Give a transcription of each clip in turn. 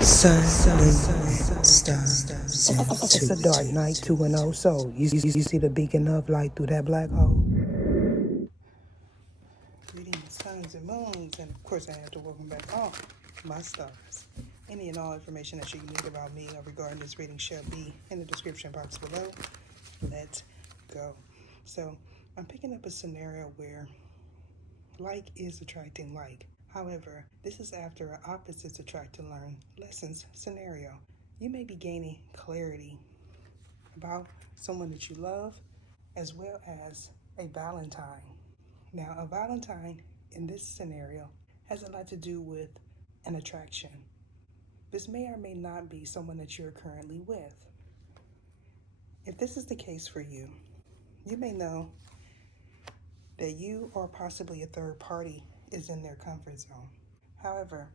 Sun, moon, stars. It's a dark night, 2-0. So, you see the beacon of light through that black hole? Reading suns and moons, and of course I have to welcome back all my stars. Any and all information that you need about me regarding this reading shall be in the description box below. Let's go. So I'm picking up a scenario where like is attracting like. However, this is after an opposites attract to learn lessons scenario. You may be gaining clarity about someone that you love as well as a Valentine. Now, a Valentine in this scenario has a lot to do with an attraction. This may or may not be someone that you're currently with. If this is the case for you, you may know that you or possibly a third party is in their comfort zone. However,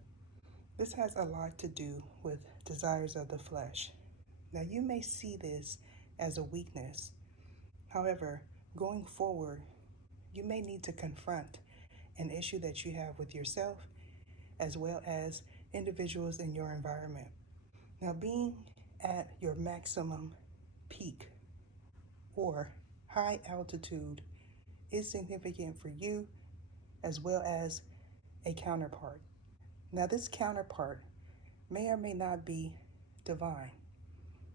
this has a lot to do with desires of the flesh. Now, you may see this as a weakness. However, going forward, you may need to confront an issue that you have with yourself as well as individuals in your environment. Now, being at your maximum peak or high altitude is significant for you as well as a counterpart. Now, this counterpart may or may not be divine.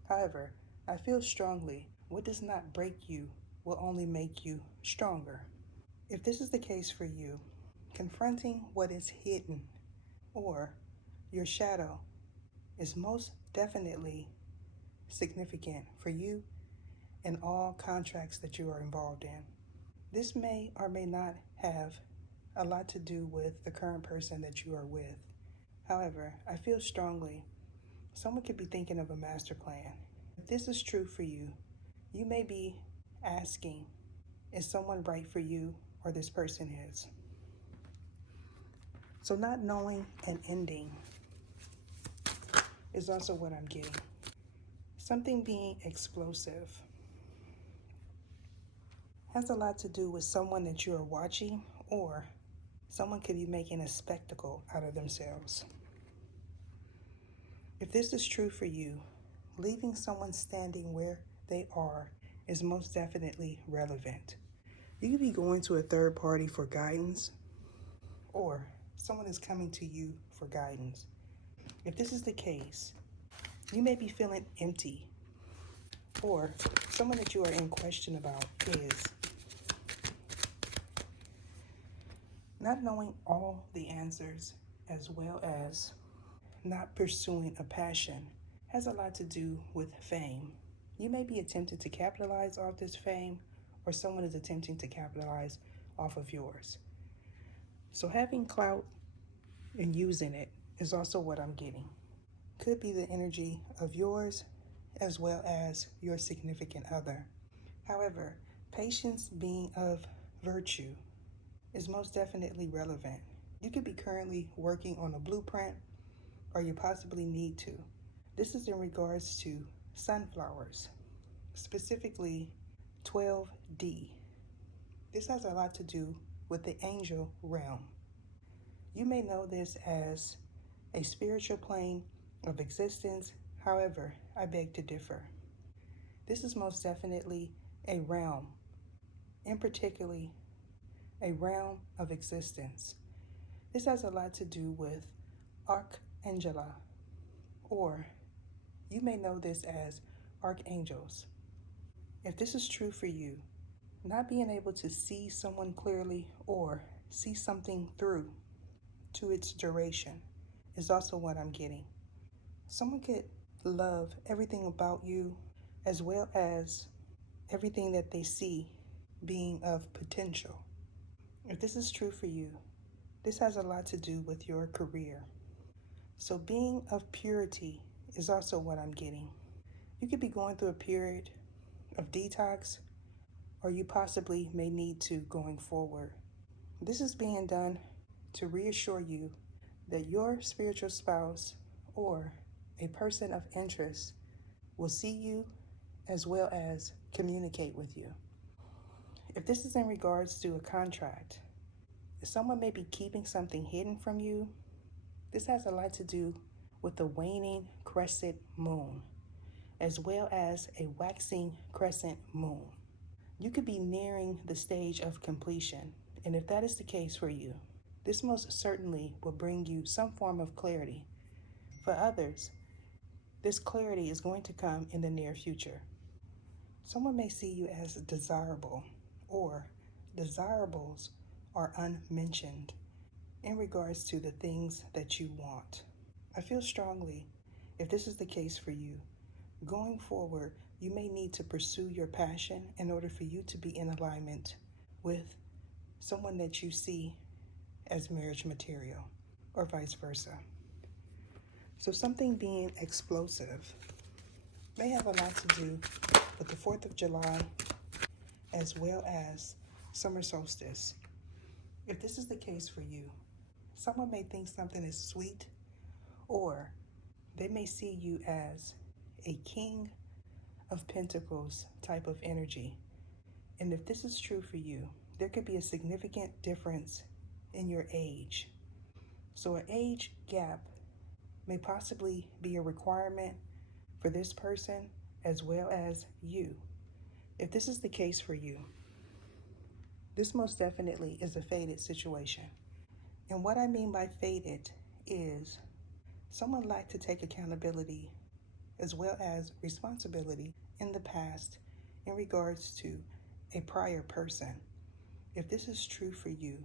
However, I feel strongly what does not break you will only make you stronger. If this is the case for you, confronting what is hidden or your shadow is most definitely significant for you and all contracts that you are involved in. This may or may not have a lot to do with the current person that you are with. However, I feel strongly someone could be thinking of a master plan. If this is true for you, you may be asking, is someone right for you or this person is? So not knowing an ending is also what I'm getting. Something being explosive has a lot to do with someone that you are watching, or someone could be making a spectacle out of themselves. If this is true for you, leaving someone standing where they are is most definitely relevant. You could be going to a third party for guidance, or someone is coming to you for guidance. If this is the case, you may be feeling empty, or someone that you are in question about is. Not knowing all the answers as well as not pursuing a passion has a lot to do with fame. You may be attempting to capitalize off this fame, or someone is attempting to capitalize off of yours. So having clout and using it is also what I'm getting. Could be the energy of yours as well as your significant other. However, patience being of virtue is most definitely relevant. You could be currently working on a blueprint, or you possibly need to. This is in regards to sunflowers, specifically 12D. This has a lot to do with the angel realm. You may know this as a spiritual plane of existence. However, I beg to differ. This is most definitely a realm, in particularly a realm of existence. This has a lot to do with Archangela, or you may know this as archangels. If this is true for you, not being able to see someone clearly or see something through to its duration is also what I'm getting. Someone could love everything about you as well as everything that they see being of potential. If this is true for you, this has a lot to do with your career. So being of purity is also what I'm getting. You could be going through a period of detox, or you possibly may need to going forward. This is being done to reassure you that your spiritual spouse or a person of interest will see you as well as communicate with you. If this is in regards to a contract, if someone may be keeping something hidden from you, this has a lot to do with the waning crescent moon, as well as a waxing crescent moon. You could be nearing the stage of completion, and if that is the case for you, this most certainly will bring you some form of clarity. For others, this clarity is going to come in the near future. Someone may see you as desirable, or desirables are unmentioned in regards to the things that you want. I feel strongly, if this is the case for you, going forward, you may need to pursue your passion in order for you to be in alignment with someone that you see as marriage material, or vice versa. So something being explosive may have a lot to do with the 4th of July as well as summer solstice. If this is the case for you, someone may think something is sweet, or they may see you as a King of Pentacles type of energy. And if this is true for you, there could be a significant difference in your age. So an age gap may possibly be a requirement for this person as well as you. If this is the case for you, this most definitely is a fated situation. And what I mean by fated is someone like to take accountability as well as responsibility in the past in regards to a prior person. If this is true for you,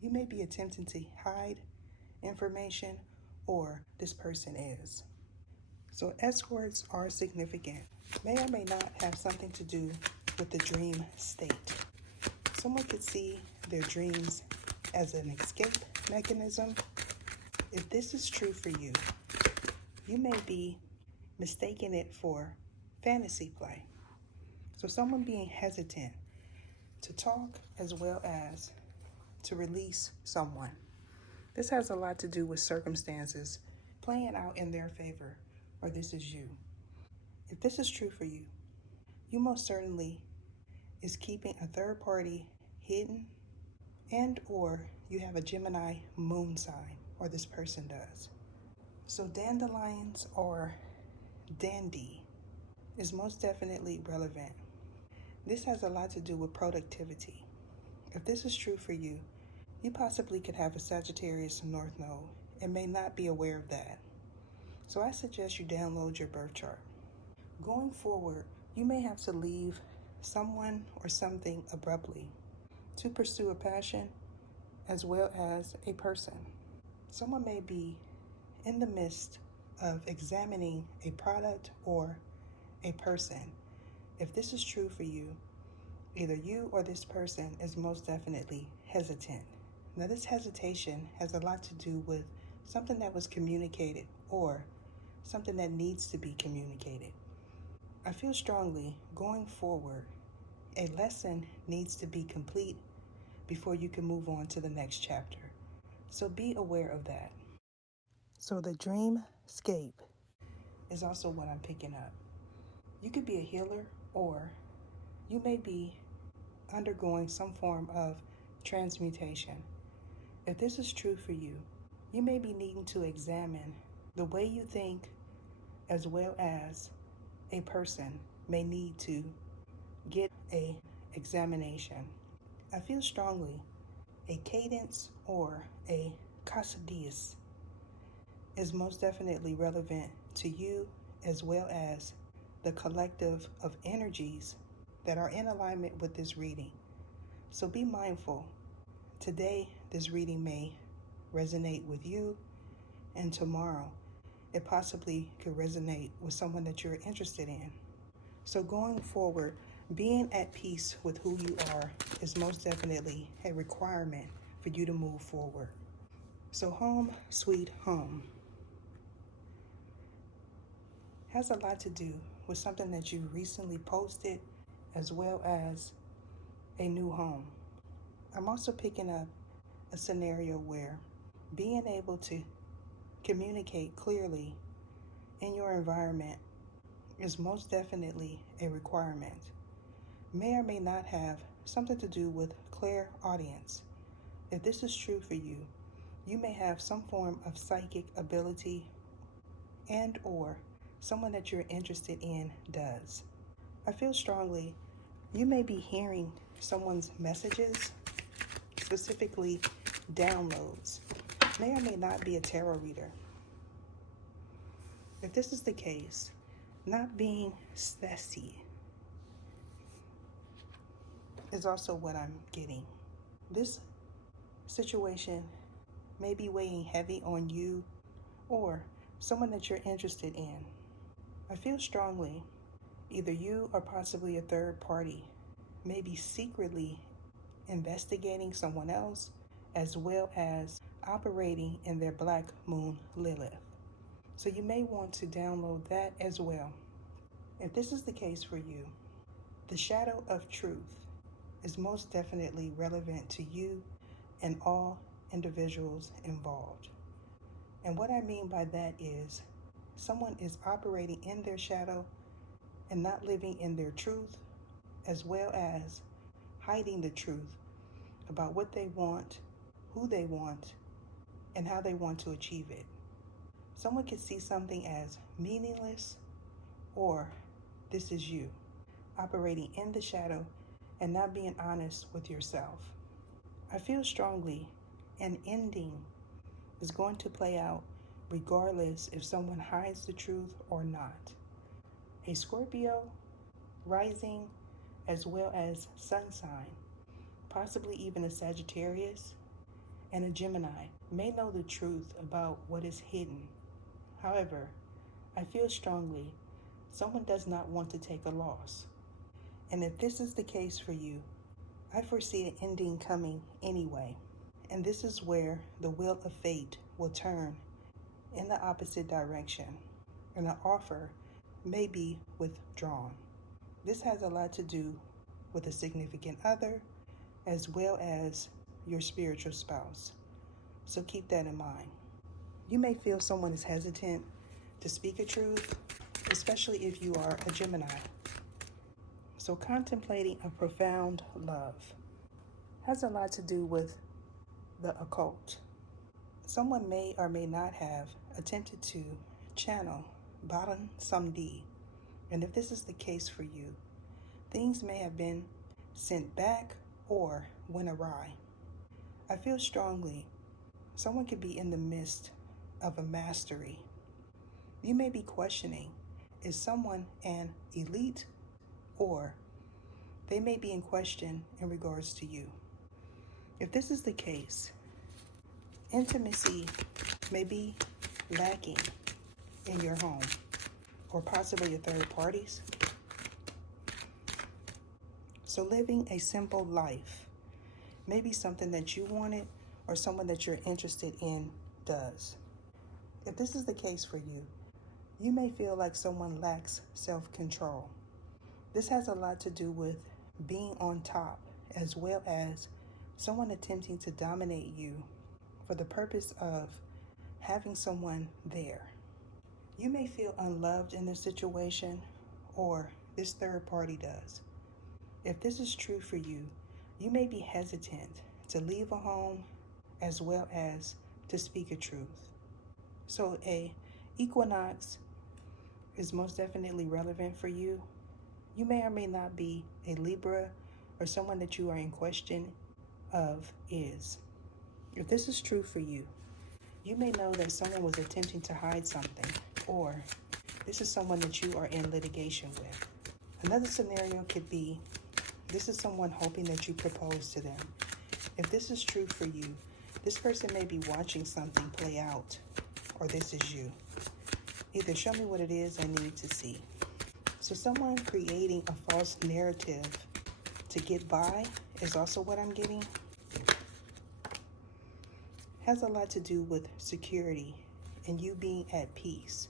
you may be attempting to hide information, or this person is. So escorts are significant. May or may not have something to do with the dream state. Someone could see their dreams as an escape mechanism. If this is true for you, you may be mistaking it for fantasy play. So someone being hesitant to talk as well as to release someone. This has a lot to do with circumstances playing out in their favor, or this is you. If this is true for you, you most certainly is keeping a third party hidden, and or you have a Gemini moon sign, or this person does. So dandelions or dandy is most definitely relevant. This has a lot to do with productivity. If this is true for you, you possibly could have a Sagittarius North Node and may not be aware of that. So I suggest you download your birth chart. Going forward, you may have to leave someone or something abruptly to pursue a passion as well as a person. Someone may be in the midst of examining a product or a person. If this is true for you, either you or this person is most definitely hesitant. Now, this hesitation has a lot to do with something that was communicated or something that needs to be communicated. I feel strongly going forward, a lesson needs to be complete before you can move on to the next chapter. So be aware of that. So the dreamscape is also what I'm picking up. You could be a healer, or you may be undergoing some form of transmutation. If this is true for you, you may be needing to examine the way you think as well as a person may need to get a examination. I feel strongly a cadence or a casadis is most definitely relevant to you as well as the collective of energies that are in alignment with this reading. So be mindful. Today, this reading may resonate with you, and tomorrow, it possibly could resonate with someone that you're interested in. So going forward, being at peace with who you are is most definitely a requirement for you to move forward. So home, sweet home, has a lot to do with something that you recently posted as well as a new home. I'm also picking up a scenario where being able to communicate clearly in your environment is most definitely a requirement. May or may not have something to do with clairaudience. If this is true for you, you may have some form of psychic ability and or someone that you're interested in does. I feel strongly you may be hearing someone's messages, specifically downloads. May or may not be a tarot reader. If this is the case, not being sassy is also what I'm getting. This situation may be weighing heavy on you or someone that you're interested in. I feel strongly either you or possibly a third party may be secretly investigating someone else as well as operating in their Black Moon Lilith. So you may want to download that as well. If this is the case for you, the shadow of truth is most definitely relevant to you and all individuals involved. And what I mean by that is someone is operating in their shadow and not living in their truth, as well as hiding the truth about what they want, who they want, and how they want to achieve it. Someone could see something as meaningless, or this is you, operating in the shadow and not being honest with yourself. I feel strongly an ending is going to play out regardless if someone hides the truth or not. A Scorpio, rising, as well as sun sign, possibly even a Sagittarius, and a Gemini may know the truth about what is hidden. However, I feel strongly someone does not want to take a loss. And if this is the case for you, I foresee an ending coming anyway. And this is where the wheel of fate will turn in the opposite direction, and an offer may be withdrawn. This has a lot to do with a significant other as well as your spiritual spouse. So keep that in mind. You may feel someone is hesitant to speak a truth, especially if you are a Gemini. So contemplating a profound love has a lot to do with the occult. Someone may or may not have attempted to channel Bottom Samedi, and if this is the case for you, things may have been sent back or went awry. I feel strongly someone could be in the midst of a mastery. You may be questioning, is someone an elite, or they may be in question in regards to you. If this is the case, intimacy may be lacking in your home, or possibly a third party's. So living a simple life may be something that you wanted or someone that you're interested in does. If this is the case for you, you may feel like someone lacks self-control. This has a lot to do with being on top, as well as someone attempting to dominate you for the purpose of having someone there. You may feel unloved in this situation, or this third party does. If this is true for you, you may be hesitant to leave a home as well as to speak a truth. So a equinox is most definitely relevant for you. You may or may not be a Libra, or someone that you are in question of is. If this is true for you, you may know that someone was attempting to hide something, or this is someone that you are in litigation with. Another scenario could be, this is someone hoping that you propose to them. If this is true for you, this person may be watching something play out, or this is you. Either show me what it is I need to see. So someone creating a false narrative to get by is also what I'm getting. Has a lot to do with security and you being at peace.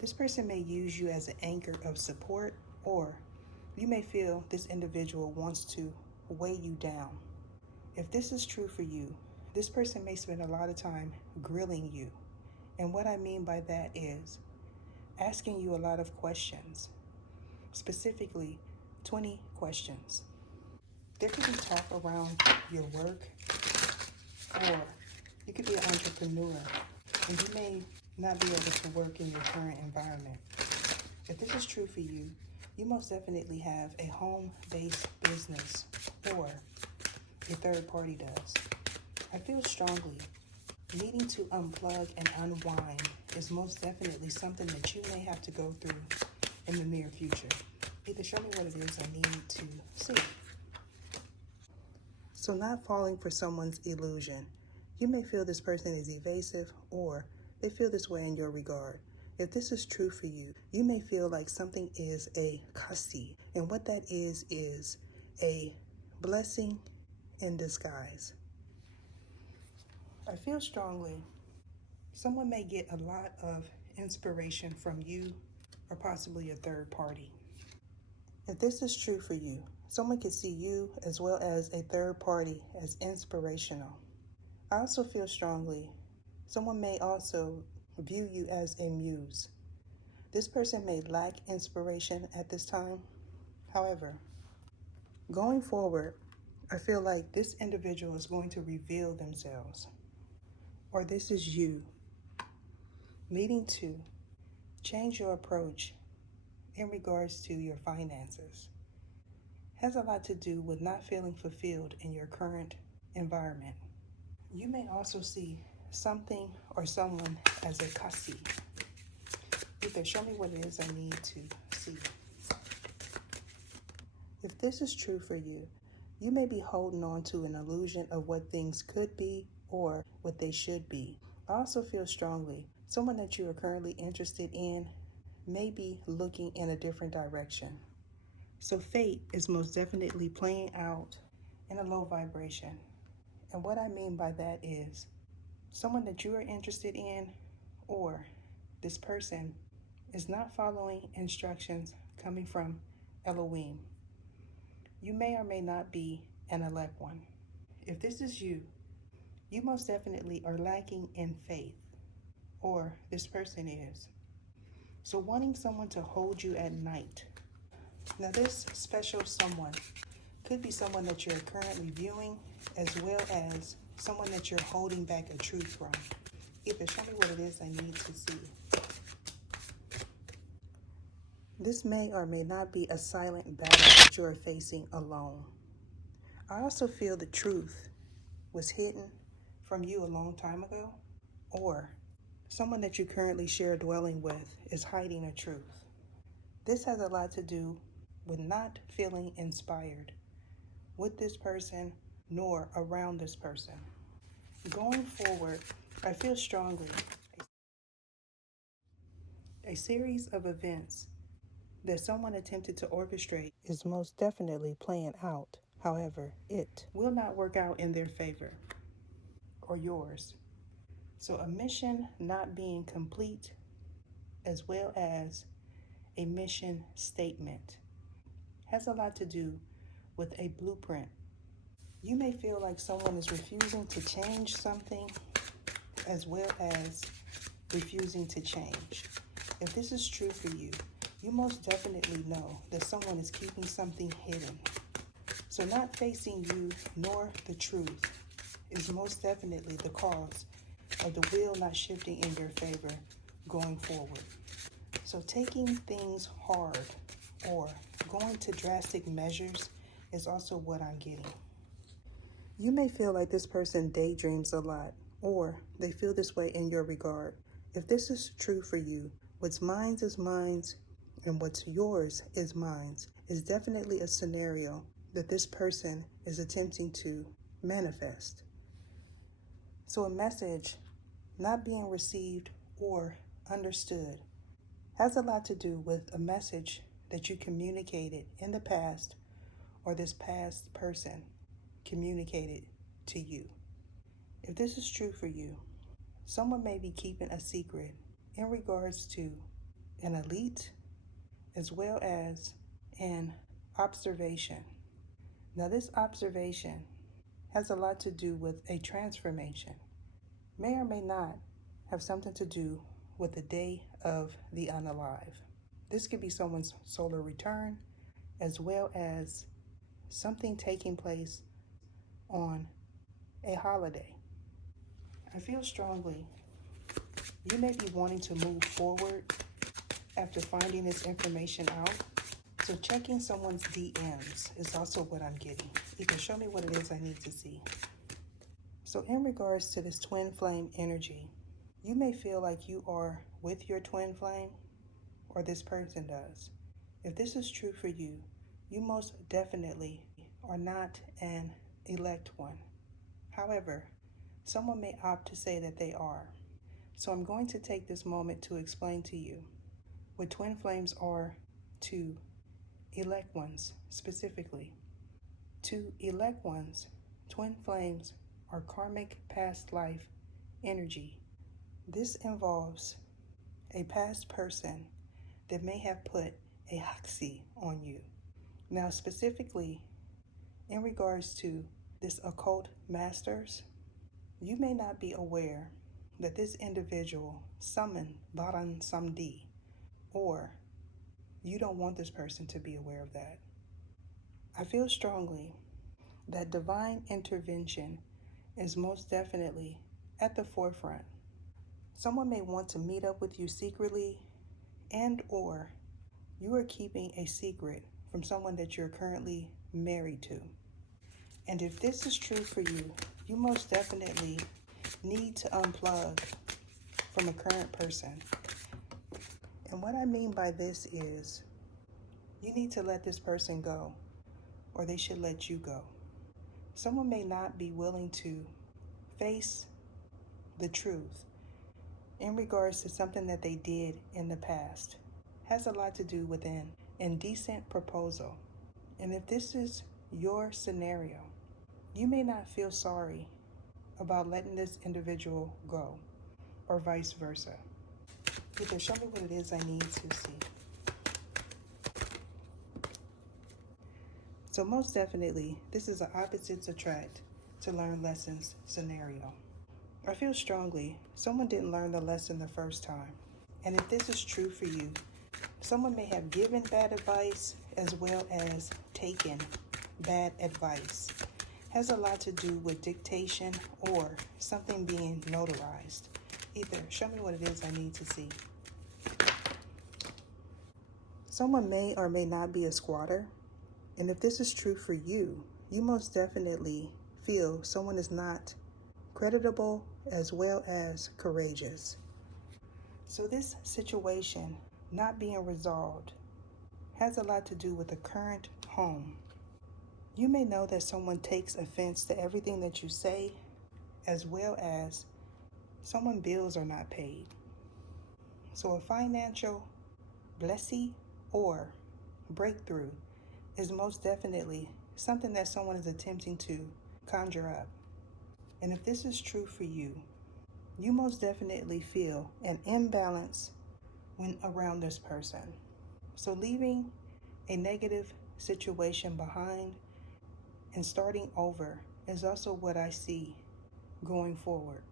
This person may use you as an anchor of support, or you may feel this individual wants to weigh you down. If this is true for you, this person may spend a lot of time grilling you. And what I mean by that is asking you a lot of questions, specifically 20 questions. There could be talk around your work, or you could be an entrepreneur, and you may not be able to work in your current environment. If this is true for you, you most definitely have a home-based business, or a third party does. I feel strongly needing to unplug and unwind is most definitely something that you may have to go through in the near future. Either show me what it is I need to see. So not falling for someone's illusion. You may feel this person is evasive, or they feel this way in your regard. If this is true for you, you may feel like something is a kasi, and what that is a blessing in disguise. I feel strongly someone may get a lot of inspiration from you, or possibly a third party. If this is true for you, someone can see you as well as a third party as inspirational. I also feel strongly someone may also view you as a muse. This person may lack inspiration at this time. However, going forward, I feel like this individual is going to reveal themselves, or this is you needing to change your approach in regards to your finances. Has a lot to do with not feeling fulfilled in your current environment. You may also see something or someone as a kasi. Either show me what it is I need to see. If this is true for you, you may be holding on to an illusion of what things could be or what they should be. I also feel strongly someone that you are currently interested in may be looking in a different direction. So fate is most definitely playing out in a low vibration. And what I mean by that is someone that you are interested in, or this person is not following instructions coming from Elohim. You may or may not be an elect one. If this is you, you most definitely are lacking in faith, or this person is. So wanting someone to hold you at night. Now this special someone could be someone that you're currently viewing, as well as someone that you're holding back a truth from. Either show me what it is I need to see. This may or may not be a silent battle that you are facing alone. I also feel the truth was hidden from you a long time ago, or someone that you currently share a dwelling with is hiding a truth. This has a lot to do with not feeling inspired with this person nor around this person. Going forward, I feel strongly a series of events that someone attempted to orchestrate is most definitely playing out. However, it will not work out in their favor or yours. So a mission not being complete, as well as a mission statement, has a lot to do with a blueprint. You may feel like someone is refusing to change something, as well as refusing to change. If this is true for you, you most definitely know that someone is keeping something hidden. So not facing you nor the truth is most definitely the cause of the wheel not shifting in your favor going forward. So taking things hard or going to drastic measures is also what I'm getting. You may feel like this person daydreams a lot, or they feel this way in your regard. If this is true for you, what's mine is mine, and what's yours is mine, is definitely a scenario that this person is attempting to manifest. So a message not being received or understood has a lot to do with a message that you communicated in the past, or this past person communicated to you. If this is true for you, someone may be keeping a secret in regards to an elite, as well as an observation. Now this observation has a lot to do with a transformation. May or may not have something to do with the day of the unalive. This could be someone's solar return, as well as something taking place on a holiday. I feel strongly You may be wanting to move forward after finding this information out. So checking someone's DMs is also what I'm getting. You can show me what it is I need to see. So in regards to this twin flame energy, you may feel like you are with your twin flame, or this person does. If this is true for you, you most definitely are not an elect one. However, someone may opt to say that they are. So I'm going to take this moment to explain to you what twin flames are to elect ones specifically. To elect ones, twin flames are karmic past life energy. This involves a past person that may have put a haxi on you. Now, specifically, in regards to this occult masters, you may not be aware that this individual summoned Baran Samdi, or you don't want this person to be aware of that. I feel strongly that divine intervention is most definitely at the forefront. Someone may want to meet up with you secretly, and or you are keeping a secret from someone that you're currently married to. And if this is true for you, you most definitely need to unplug from a current person. And what I mean by this is you need to let this person go, or they should let you go. Someone may not be willing to face the truth in regards to something that they did in the past. Has a lot to do with an indecent proposal. And if this is your scenario, you may not feel sorry about letting this individual go, or vice versa. You can show me what it is I need to see. So most definitely, this is an opposites attract to learn lessons scenario. I feel strongly someone didn't learn the lesson the first time. And if this is true for you, someone may have given bad advice as well as taken bad advice. Has a lot to do with dictation or something being notarized. Either show me what it is I need to see. Someone may or may not be a squatter. And if this is true for you, you most definitely feel someone is not creditable as well as courageous. So this situation not being resolved has a lot to do with the current home. You may know that someone takes offense to everything that you say, as well as someone's bills are not paid. So a financial blessing or breakthrough is most definitely something that someone is attempting to conjure up. And if this is true for you, you most definitely feel an imbalance when around this person. So leaving a negative situation behind and starting over is also what I see going forward.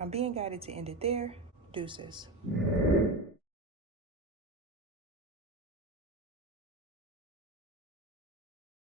I'm being guided to end it there. Deuces.